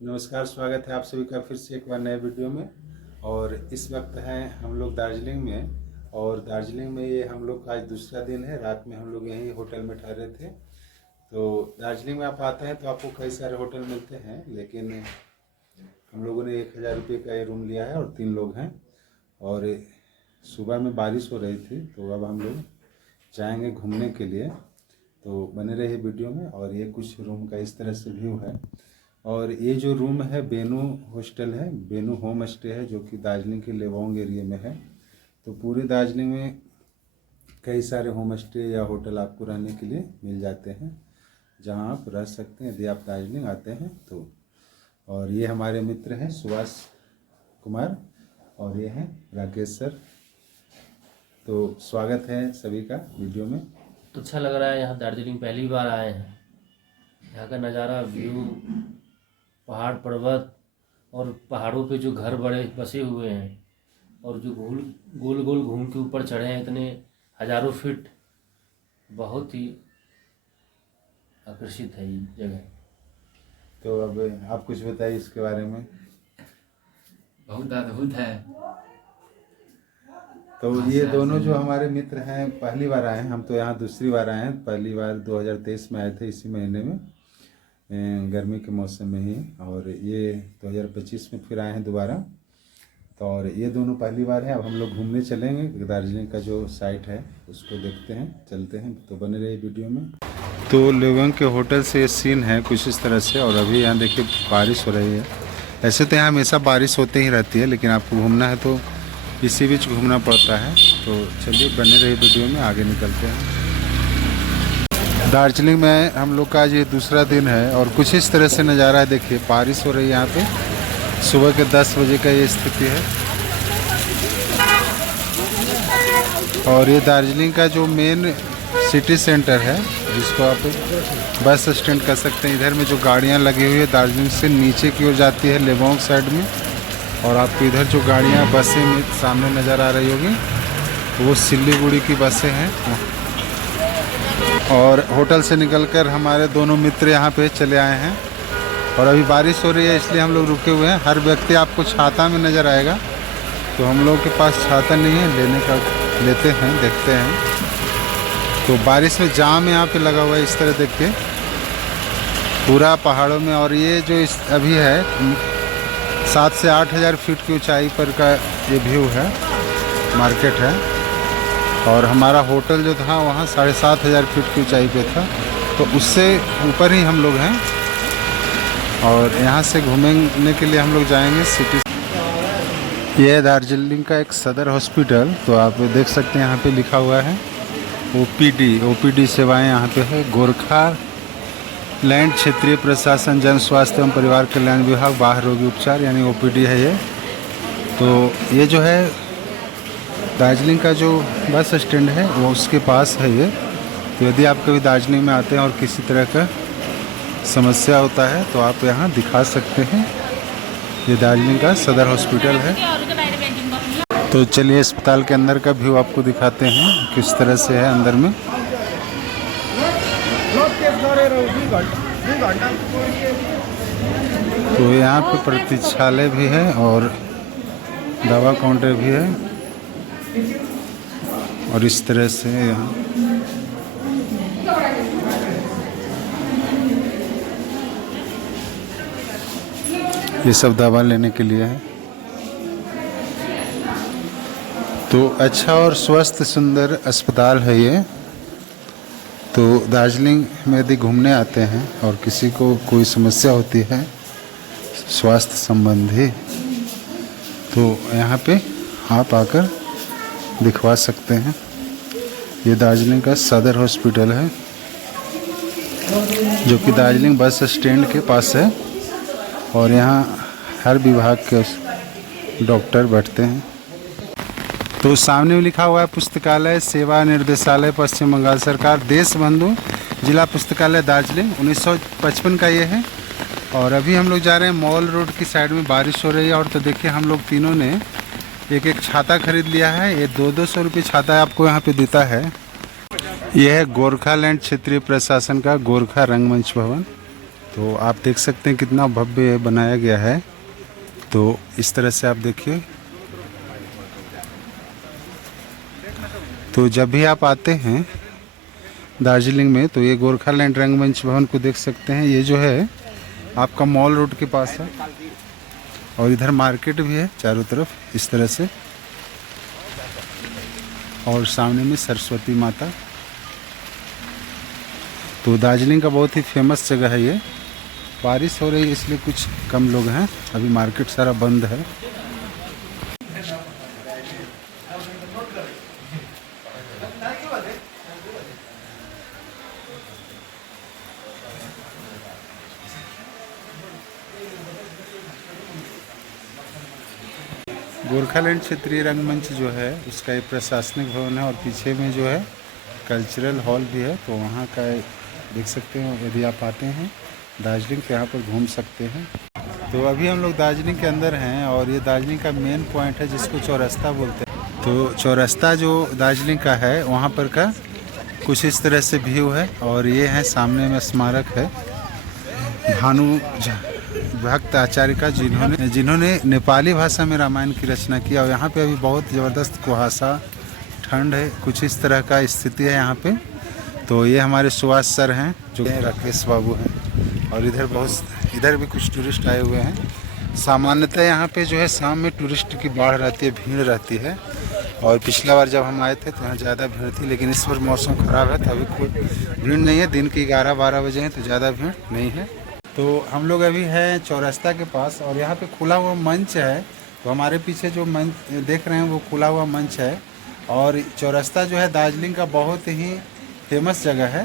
नमस्कार, स्वागत है आप सभी का फिर से एक बार नए वीडियो में। और इस वक्त हैं हम लोग दार्जिलिंग में। और दार्जिलिंग में ये हम लोग का आज दूसरा दिन है। रात में हम लोग यहीं होटल में ठहरे थे। तो दार्जिलिंग में आप आते हैं तो आपको कई सारे होटल मिलते हैं, लेकिन हम लोगों ने 1000 रुपये का ये रूम लिया है और 3 लोग हैं। और सुबह में बारिश हो रही थी, तो अब हम लोग जाएंगे घूमने के लिए। तो बने रहिए वीडियो में। और ये कुछ रूम का इस तरह से व्यू है। और ये जो रूम है बेनू हॉस्टल है, बेनू होम स्टे है, जो कि दार्जिलिंग के लेवोंग एरिया में है। तो पूरे दार्जिलिंग में कई सारे होम स्टे या होटल आपको रहने के लिए मिल जाते हैं, जहां आप रह सकते हैं यदि आप दार्जिलिंग आते हैं तो। और ये हमारे मित्र हैं सुभाष कुमार और ये हैं राकेश सर। तो स्वागत है सभी का वीडियो में। तो अच्छा लग रहा है। यहाँ दार्जिलिंग पहली बार आए हैं। यहाँ का नज़ारा, व्यू, पहाड़ पर्वत और पहाड़ों पे जो घर बड़े बसे हुए हैं और जो गोल गोल घूम के ऊपर चढ़े हैं इतने हजारों फीट, बहुत ही आकर्षित है ये जगह। तो अब आप कुछ बताइए इसके बारे में। बहुत अद्भुत है। तो ये दोनों जो हमारे मित्र हैं पहली बार आए हैं, हम तो यहाँ दूसरी बार आए हैं। पहली बार 2023 में आए थे, इसी महीने में, गर्मी के मौसम में ही। और ये 2025 में फिर आए हैं दोबारा। तो और ये दोनों पहली बार है। अब हम लोग घूमने चलेंगे, दार्जिलिंग का जो साइट है उसको देखते हैं, चलते हैं। तो बने रहिए वीडियो में। तो लेवंग के होटल से ये सीन है कुछ इस तरह से। और अभी यहाँ देखिए बारिश हो रही है। ऐसे तो यहाँ हमेशा बारिश होते ही रहती है, लेकिन आपको घूमना है तो इसी बीच घूमना पड़ता है। तो चलिए बने रहिए वीडियो में, आगे निकलते हैं। दार्जिलिंग में हम लोग का आज ये दूसरा दिन है और कुछ इस तरह से नज़ारा है। देखिए बारिश हो रही है यहाँ पे। सुबह के 10 बजे का ये स्थिति है। और ये दार्जिलिंग का जो मेन सिटी सेंटर है, जिसको आप बस स्टैंड कह सकते हैं। इधर में जो गाड़ियाँ लगी हुई है दार्जिलिंग से नीचे की ओर जाती है लेवोंग साइड में। और आपको इधर जो गाड़ियाँ बसें में सामने नज़र आ रही होगी, वो सिल्लीगुड़ी की बसें हैं। और होटल से निकलकर हमारे दोनों मित्र यहाँ पे चले आए हैं। और अभी बारिश हो रही है, इसलिए हम लोग रुके हुए हैं। हर व्यक्ति आपको छाता में नज़र आएगा, तो हम लोग के पास छाता नहीं है, लेते हैं, देखते हैं। तो बारिश में जाम यहाँ पे लगा हुआ है, इस तरह देखिए पूरा पहाड़ों में। और ये जो अभी है 7 से 8000 फीट की ऊंचाई पर का ये व्यू है, मार्केट है। और हमारा होटल जो था वहाँ 7500 फीट की ऊंचाई पे था, तो उससे ऊपर ही हम लोग हैं। और यहाँ से घूमने के लिए हम लोग जाएंगे सिटी। ये है दार्जिलिंग का एक सदर हॉस्पिटल। तो आप देख सकते हैं यहाँ पे लिखा हुआ है ओपीडी सेवाएं यहाँ पे है। गोरखा लैंड क्षेत्रीय प्रशासन जन स्वास्थ्य एवं परिवार कल्याण विभाग बाह्य रोगी उपचार, यानी ओपीडी है ये। तो ये जो है दार्जिलिंग का जो बस स्टैंड है वो उसके पास है ये। तो यदि आप कभी दार्जिलिंग में आते हैं और किसी तरह का समस्या होता है तो आप यहाँ दिखा सकते हैं। ये दार्जिलिंग का सदर हॉस्पिटल है। तो चलिए अस्पताल के अंदर का व्यू आपको दिखाते हैं, किस तरह से है अंदर में। तो यहाँ पे प्रतीक्षालय भी है और दवा काउंटर भी है। और इस तरह से यहाँ ये सब दवा लेने के लिए है। तो अच्छा और स्वस्थ सुंदर अस्पताल है ये। तो दार्जिलिंग में यदि घूमने आते हैं और किसी को कोई समस्या होती है स्वास्थ्य संबंधी, तो यहाँ पे आप आकर दिखवा सकते हैं। ये दार्जिलिंग का सदर हॉस्पिटल है, जो कि दार्जिलिंग बस स्टैंड के पास है। और यहाँ हर विभाग के डॉक्टर बैठते हैं। तो सामने में लिखा हुआ है पुस्तकालय सेवा निर्देशालय पश्चिम बंगाल सरकार, देश बंधु जिला पुस्तकालय दार्जिलिंग, 1955 का ये है। और अभी हम लोग जा रहे हैं मॉल रोड की साइड में। बारिश हो रही है। और तो देखिए हम लोग तीनों ने एक छाता खरीद लिया है। ये 200 रुपये छाता आपको यहाँ पे देता है। यह है गोरखालैंड क्षेत्रीय प्रशासन का गोरखा रंगमंच भवन। तो आप देख सकते हैं कितना भव्य बनाया गया है। तो इस तरह से आप देखिए। तो जब भी आप आते हैं दार्जिलिंग में तो ये गोरखालैंड रंगमंच भवन को देख सकते हैं। ये जो है आपका मॉल रोड के पास है और इधर मार्केट भी है चारों तरफ इस तरह से, और सामने में सरस्वती माता। तो दार्जिलिंग का बहुत ही फेमस जगह है ये। बारिश हो रही है इसलिए कुछ कम लोग हैं, अभी मार्केट सारा बंद है। गोरखालैंड क्षेत्रीय रंगमंच जो है उसका एक प्रशासनिक भवन है और पीछे में जो है कल्चरल हॉल भी है। तो वहाँ का देख सकते हैं, यदि आप आते हैं दार्जिलिंग तो यहाँ पर घूम सकते हैं। तो अभी हम लोग दार्जिलिंग के अंदर हैं और ये दार्जिलिंग का मेन पॉइंट है जिसको चौरस्ता बोलते हैं। तो चौरस्ता जो दार्जिलिंग का है वहाँ पर का कुछ इस तरह से व्यू है। और ये है सामने में स्मारक है भानु भक्त आचार्य का, जिन्होंने नेपाली भाषा में रामायण की रचना किया। और यहाँ पे अभी बहुत ज़बरदस्त कुहासा, ठंड है, कुछ इस तरह का स्थिति है यहाँ पे। तो ये हमारे सुभाष सर हैं जो राकेश बाबू हैं, और इधर भी कुछ टूरिस्ट आए हुए हैं। सामान्यतः यहाँ पे जो है शाम में टूरिस्ट की बाढ़ रहती है, भीड़ रहती है। और पिछला बार जब हम आए थे तो यहाँ ज़्यादा भीड़ थी, लेकिन इस बार मौसम ख़राब है तो अभी कोई भीड़ नहीं है। दिन के 11-12 बजे हैं तो ज़्यादा भीड़ नहीं है। तो हम लोग अभी हैं चौरस्ता के पास और यहाँ पे खुला हुआ मंच है। तो हमारे पीछे जो मंच देख रहे हैं वो खुला हुआ मंच है। और चौरस्ता जो है दार्जिलिंग का बहुत ही फेमस जगह है।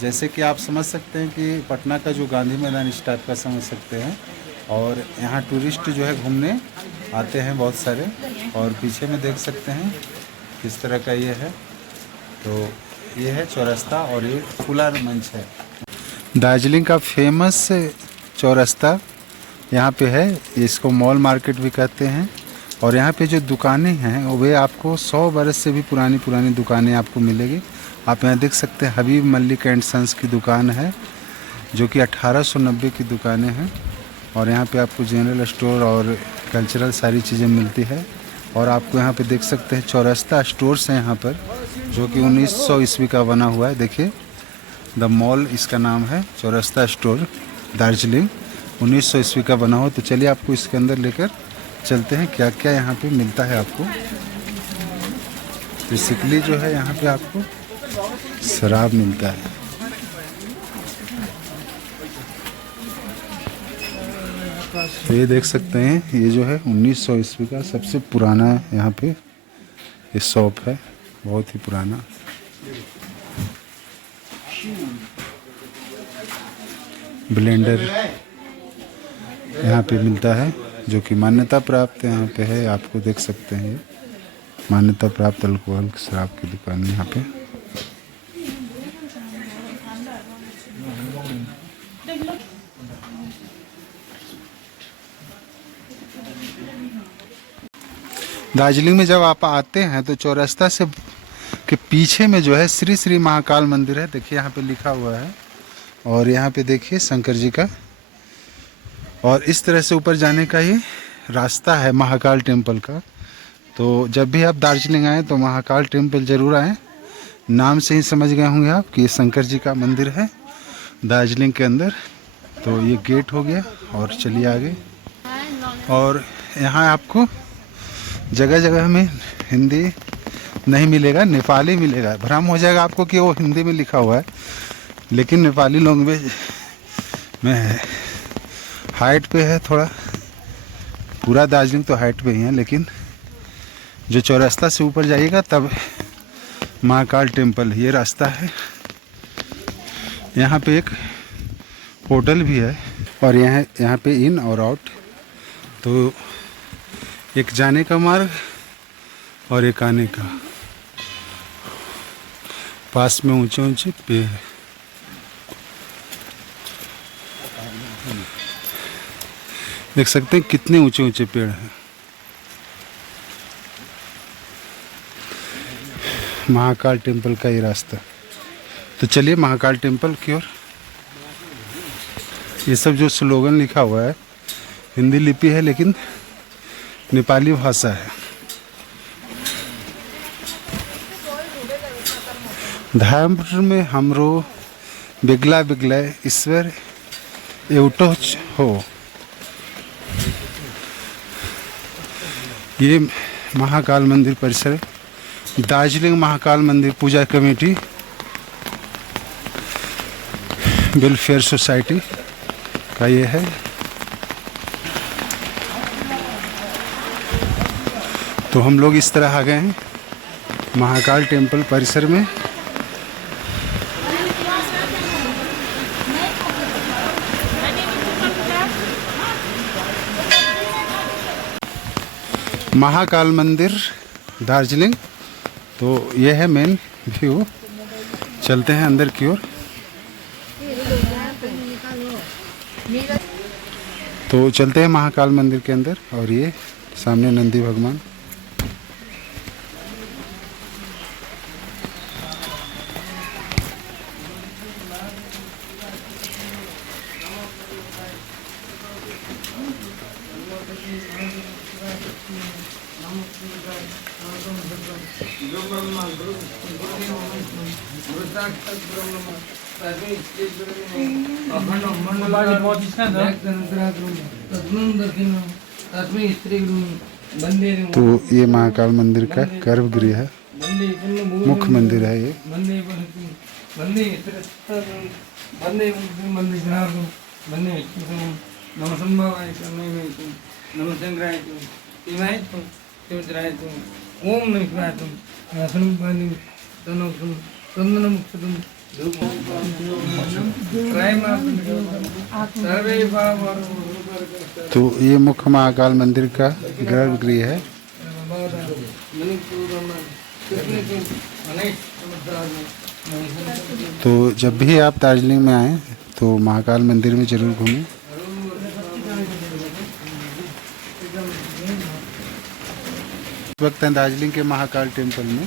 जैसे कि आप समझ सकते हैं कि पटना का जो गांधी मैदान इस टाइप का समझ सकते हैं। और यहाँ टूरिस्ट जो है घूमने आते हैं बहुत सारे। और पीछे में देख सकते हैं किस तरह का ये है। तो ये है चौरस्ता और ये खुला मंच है। दार्जिलिंग का फेमस चौरस्ता यहाँ पे है, इसको मॉल मार्केट भी कहते हैं। और यहाँ पे जो दुकानें हैं वे आपको 100 बरस से भी पुरानी दुकानें आपको मिलेगी। आप यहाँ देख सकते हैं हबीब मलिक एंड सन्स की दुकान है जो कि 1890 की दुकानें हैं। और यहाँ पे आपको जनरल स्टोर और कल्चरल सारी चीज़ें मिलती है। और आपको यहाँ पे देख सकते हैं चौरस्ता स्टोर्स हैं यहाँ पर, जो कि 1900 ईस्वी का बना हुआ है। देखिए द मॉल इसका नाम है, चौरस्ता स्टोर दार्जिलिंग, 1900 ईस्वी का बना हुआ। तो चलिए आपको इसके अंदर लेकर चलते हैं क्या क्या यहाँ पे मिलता है आपको। बेसिकली जो है यहाँ पे आपको शराब मिलता है। तो ये देख सकते हैं ये जो है 1900 ईस्वी का सबसे पुराना यहाँ पे ये शॉप है, बहुत ही पुराना। ब्लेंडर यहाँ पे मिलता है जो कि मान्यता प्राप्त यहाँ पे है। आपको देख सकते हैं ये मान्यता प्राप्त अल्कोहल शराब की दुकान यहाँ पे। दार्जिलिंग में जब आप आते हैं तो चौरस्ता से के पीछे में जो है श्री श्री महाकाल मंदिर है। देखिए यहाँ पे लिखा हुआ है। और यहाँ पे देखिए शंकर जी का, और इस तरह से ऊपर जाने का ये रास्ता है महाकाल टेम्पल का। तो जब भी आप दार्जिलिंग आएँ तो महाकाल टेम्पल ज़रूर आएँ। नाम से ही समझ गए होंगे आप कि ये शंकर जी का मंदिर है दार्जिलिंग के अंदर। तो ये गेट हो गया और चलिए आगे। और यहाँ आपको जगह जगह में हिंदी नहीं मिलेगा, नेपाली मिलेगा। भ्रम हो जाएगा आपको कि वो हिंदी में लिखा हुआ है, लेकिन नेपाली लैंग्वेज में है। हाइट पे है थोड़ा, पूरा दार्जिलिंग तो हाइट पे ही है, लेकिन जो चौरस्ता से ऊपर जाइएगा तब महाकाल टेम्पल ये रास्ता है। यहाँ पे एक होटल भी है और यहाँ पे इन और आउट। तो एक जाने का मार्ग और एक आने का। पास में ऊंचे ऊंचे पेड़ है। देख सकते हैं कितने ऊंचे ऊंचे पेड़ हैं। महाकाल टेम्पल का ये रास्ता। तो चलिए महाकाल टेम्पल की ओर। ये सब जो स्लोगन लिखा हुआ है हिंदी लिपि है लेकिन नेपाली भाषा है। धर्म में हमरो बेगला बेगला ईश्वर एउटो हो। ये महाकाल मंदिर परिसर, दार्जिलिंग महाकाल मंदिर पूजा कमेटी वेलफेयर सोसाइटी का ये है। तो हम लोग इस तरह आ गए हैं महाकाल टेम्पल परिसर में। महाकाल मंदिर दार्जिलिंग। तो ये है मेन व्यू। चलते हैं अंदर की ओर। तो चलते हैं महाकाल मंदिर के अंदर और ये सामने नंदी भगवान। तो ये महाकाल मंदिर का गर्भगृह है, मुख्य मंदिर है ये। तो ये मुख्य महाकाल मंदिर का गर्भगृह है। तो जब भी आप दार्जिलिंग में आएँ तो महाकाल मंदिर में ज़रूर घूमें। इस वक्त हैं दार्जिलिंग के महाकाल टेम्पल में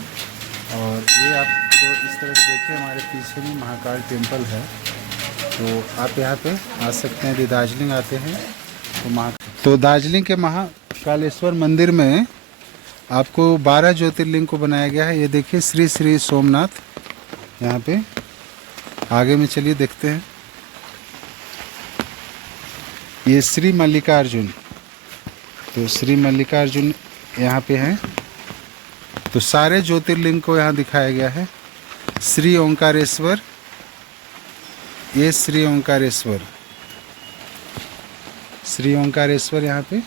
और ये आपको इस तरह से देखिए हमारे पीछे में महाकाल टेम्पल है। तो आप यहाँ पे आ सकते हैं। यदि दार्जिलिंग आते हैं तो दार्जिलिंग के महाकालेश्वर मंदिर में आपको 12 ज्योतिर्लिंग को बनाया गया है। ये देखिए श्री श्री सोमनाथ। यहाँ पे आगे में चलिए देखते हैं। ये श्री मल्लिकार्जुन। तो श्री मल्लिकार्जुन यहाँ पे हैं। तो सारे ज्योतिर्लिंग को यहाँ दिखाया गया है। श्री ओंकारेश्वर, ये श्री ओंकारेश्वर, श्री ओंकारेश्वर यहाँ पे।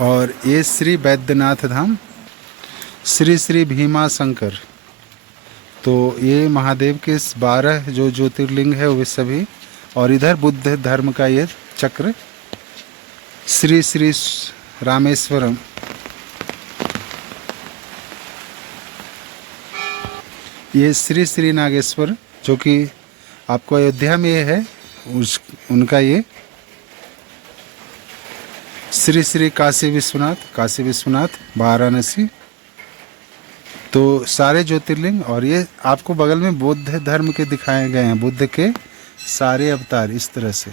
और ये श्री वैद्यनाथ धाम, श्री श्री भीमा शंकर। तो ये महादेव के 12 जो ज्योतिर्लिंग है वे सभी। और इधर बुद्ध धर्म का ये चक्र, श्री श्री रामेश्वरम। ये श्री श्री नागेश्वर जो कि आपको अयोध्या में ये है, उनका ये श्री श्री काशी विश्वनाथ, काशी विश्वनाथ वाराणसी। तो सारे ज्योतिर्लिंग। और ये आपको बगल में बौद्ध धर्म के दिखाए गए हैं, बुद्ध के सारे अवतार इस तरह से।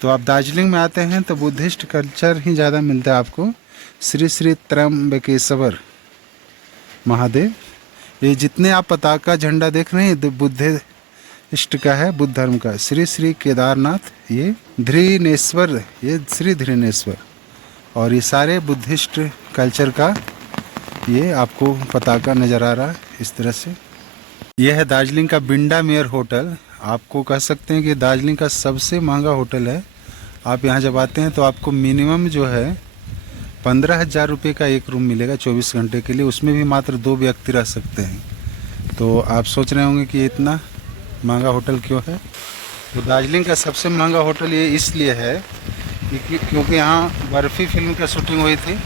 तो आप दार्जिलिंग में आते हैं तो बुद्धिस्ट कल्चर ही ज़्यादा मिलता है आपको। श्री श्री त्र्यंबकेश्वर महादेव। ये जितने आप पताका झंडा देख रहे हैं बुद्धिस्ट का है, बुद्ध धर्म का। श्री श्री केदारनाथ, ये धृनेश्वर, ये श्री धृनेश्वर। और ये सारे बुद्धिस्ट कल्चर का ये आपको पताका नज़र आ रहा है इस तरह से। यह है दार्जिलिंग का बिंडा मेयर होटल। आपको कह सकते हैं कि दार्जिलिंग का सबसे महंगा होटल है। आप यहाँ जब आते हैं तो आपको मिनिमम जो है 15,000 रुपये का एक रूम मिलेगा 24 घंटे के लिए। उसमें भी मात्र 2 व्यक्ति रह सकते हैं। तो आप सोच रहे होंगे कि इतना महंगा होटल क्यों है। तो दार्जिलिंग का सबसे महंगा होटल ये इसलिए है क्योंकि यहाँ बर्फ़ी फिल्म का शूटिंग हुई थी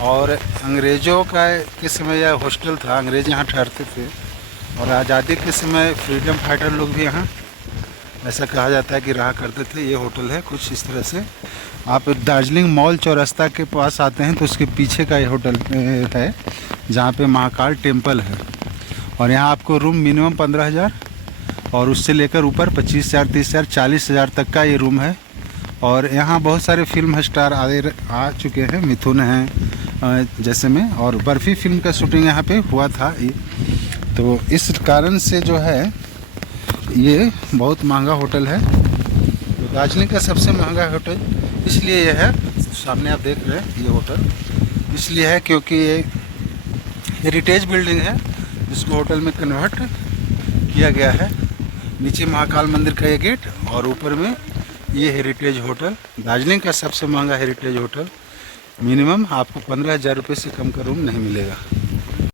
और अंग्रेज़ों का के समय यह हॉस्टल था। अंग्रेज यहाँ ठहरते थे और आज़ादी के समय फ्रीडम फाइटर लोग भी यहाँ, ऐसा कहा जाता है कि रहा करते थे। ये होटल है कुछ इस तरह से। आप दार्जिलिंग मॉल चौरस्ता के पास आते हैं तो उसके पीछे का ये होटल है जहाँ पे महाकाल टेम्पल है। और यहाँ आपको रूम मिनिमम 15,000 और उससे लेकर ऊपर 25,000, 30,000, 40,000 तक का ये रूम है। और यहाँ बहुत सारे फिल्म स्टार आ चुके हैं, मिथुन हैं जैसे में, और बर्फ़ी फिल्म का शूटिंग यहाँ पे हुआ था। तो इस कारण से जो है ये बहुत महंगा होटल है। तो दार्जिलिंग का सबसे महंगा होटल इसलिए ये है, सामने आप देख रहे हैं ये होटल इसलिए है क्योंकि ये हेरिटेज बिल्डिंग है जिसको होटल में कन्वर्ट किया गया है। नीचे महाकाल मंदिर का ये गेट और ऊपर में ये हेरिटेज होटल, दार्जिलिंग का सबसे महंगा हेरिटेज होटल। मिनिमम आपको 15,000 रुपये से कम का रूम नहीं मिलेगा।